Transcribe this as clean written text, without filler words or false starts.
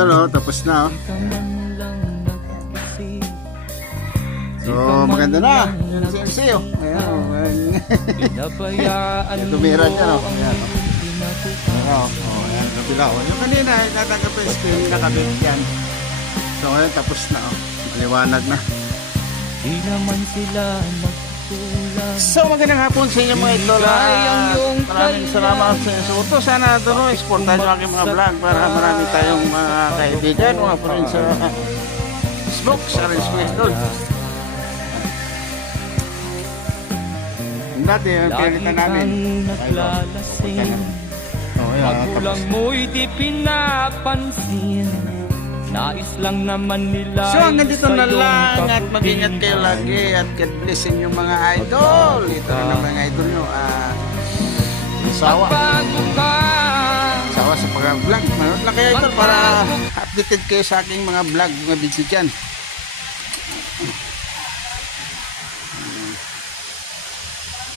Hello, tapos na oh. So, maganda na. CNC oh. Ayan. Tumira niya oh. Ayan oh. Ayan, kabila oh. Yung kanina, tatanggap yung screen nakabit yan. So, ayan, tapos na oh. Maliwanag na. Di naman sila magkulang. So, magandang hapon sa inyo mga idol. Maraming salamat sa inyo. So, sana doon, exportan nyo aking mga vlog para marami tayong mga kaibigan, mga friends sa Facebook, sa rin sa idol. Dati, yung pinalitan namin. Naglalasing, magulang mo'y di pinapansin. Nais lang naman nila. So, hanggang dito na lang at mag-ingat kayo lagi at God bless yung mga idol. Ito na ng mga idol nyo. Sawa. Sawa sa pag-vlog. Manood lang kayo idol para updated kayo sa aking mga vlog, mga video dyan.